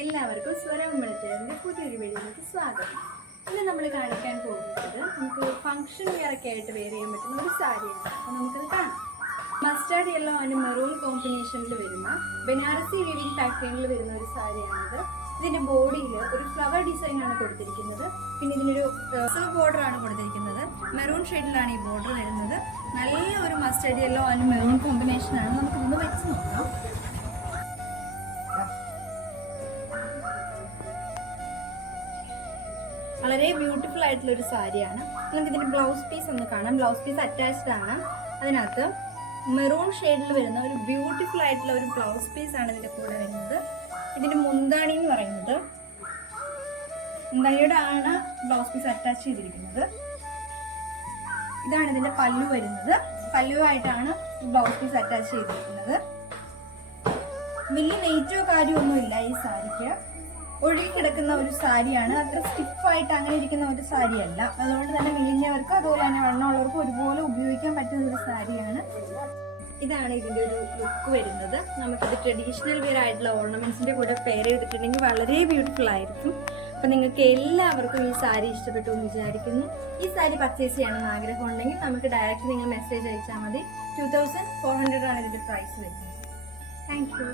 എല്ലാവർക്കും സ്വരമമ്പലത്തിൻ്റെ പുതിയൊരു വീഡിയോയിലേക്ക് സ്വാഗതം. ഇന്ന് നമ്മൾ കാണിക്കാൻ പോകുന്നത് നമുക്ക് ഫംഗ്ഷൻ വെയറൊക്കെ ആയിട്ട് വെയർ ചെയ്യാൻ പറ്റുന്ന ഒരു സാരിയാണ്. അപ്പോൾ നമുക്കത് കാണാം. മസ്റ്റാർഡ് യെല്ലോ ആൻഡ് മെറൂൺ കോമ്പിനേഷനിൽ വരുന്ന ബനാറസി വീവിംഗ് പാറ്റേണിൽ വരുന്ന ഒരു സാരിയാണിത്. ഇതിന്റെ ബോഡിയിൽ ഒരു ഫ്ലവർ ഡിസൈൻ ആണ് കൊടുത്തിരിക്കുന്നത്. പിന്നെ ഇതിനൊരു സിൽവർ ബോർഡർ ആണ് കൊടുത്തിരിക്കുന്നത്. മെറൂൺ ഷെയ്ഡിലാണ് ഈ ബോർഡർ വരുന്നത്. നല്ല ഒരു mustard yellow and maroon combination ആണ്. നമുക്കിതൊന്ന് വെച്ച് നോക്കാം. വളരെ ബ്യൂട്ടിഫുൾ ആയിട്ടുള്ള ഒരു സാരിയാണ്. നമുക്ക് ഇതിന്റെ ബ്ലൗസ് പീസ് ഒന്ന് കാണാം. ബ്ലൗസ് പീസ് അറ്റാച്ച്ഡ് ആണ്. അതിനകത്ത് മെറൂൺ ഷെയ്ഡിൽ വരുന്ന ഒരു ബ്യൂട്ടിഫുൾ ആയിട്ടുള്ള ഒരു ബ്ലൗസ് പീസ് ആണ് ഇതിന്റെ കൂടെ വരുന്നത്. ഇതിന്റെ മുന്താണി എന്ന് പറയുന്നത് മുന്താണിയുടെ ആണ് ബ്ലൗസ് പീസ് അറ്റാച്ച് ചെയ്തിരിക്കുന്നത്. ഇതാണ് ഇതിന്റെ പല്ലു വരുന്നത്. പല്ലുവായിട്ടാണ് ബ്ലൗസ് പീസ് അറ്റാച്ച് ചെയ്തിരിക്കുന്നത്. വലിയ നെയ്റ്റോ കാര്യമൊന്നുമില്ല ഈ സാരിക്ക്. ഒഴുകി കിടക്കുന്ന ഒരു സാരിയാണ്. അത്ര സ്റ്റിഫായിട്ട് അങ്ങനെ ഇരിക്കുന്ന ഒരു സാരിയല്ല. അതുകൊണ്ട് തന്നെ മെലിഞ്ഞവർക്ക് അതുപോലെ തന്നെ വണ്ണമുള്ളവർക്കും ഒരുപോലെ ഉപയോഗിക്കാൻ പറ്റുന്ന ഒരു സാരിയാണ്. ഇതാണ് ഇതിന്റെ ഒരു ലുക്ക് വരുന്നത്. നമുക്കിത് ട്രഡീഷണൽ വെയർ ആയിട്ടുള്ള ഓർണമെന്റ്സിന്റെ കൂടെ പെയർ ചെയ്തിട്ടുണ്ടെങ്കിൽ വളരെ ബ്യൂട്ടിഫുൾ ആയിരിക്കും. അപ്പൊ നിങ്ങൾക്ക് എല്ലാവർക്കും ഈ സാരി ഇഷ്ടപ്പെട്ടു എന്ന് വിചാരിക്കുന്നു. ഈ സാരി പർച്ചേസ് ചെയ്യണമെന്ന് ആഗ്രഹം ഉണ്ടെങ്കിൽ നമുക്ക് ഡയറക്റ്റ് നിങ്ങൾ മെസ്സേജ് അയച്ചാൽ മതി. 2400 ആണ് ഇതിന്റെ പ്രൈസ് വരുന്നത്. Thank you.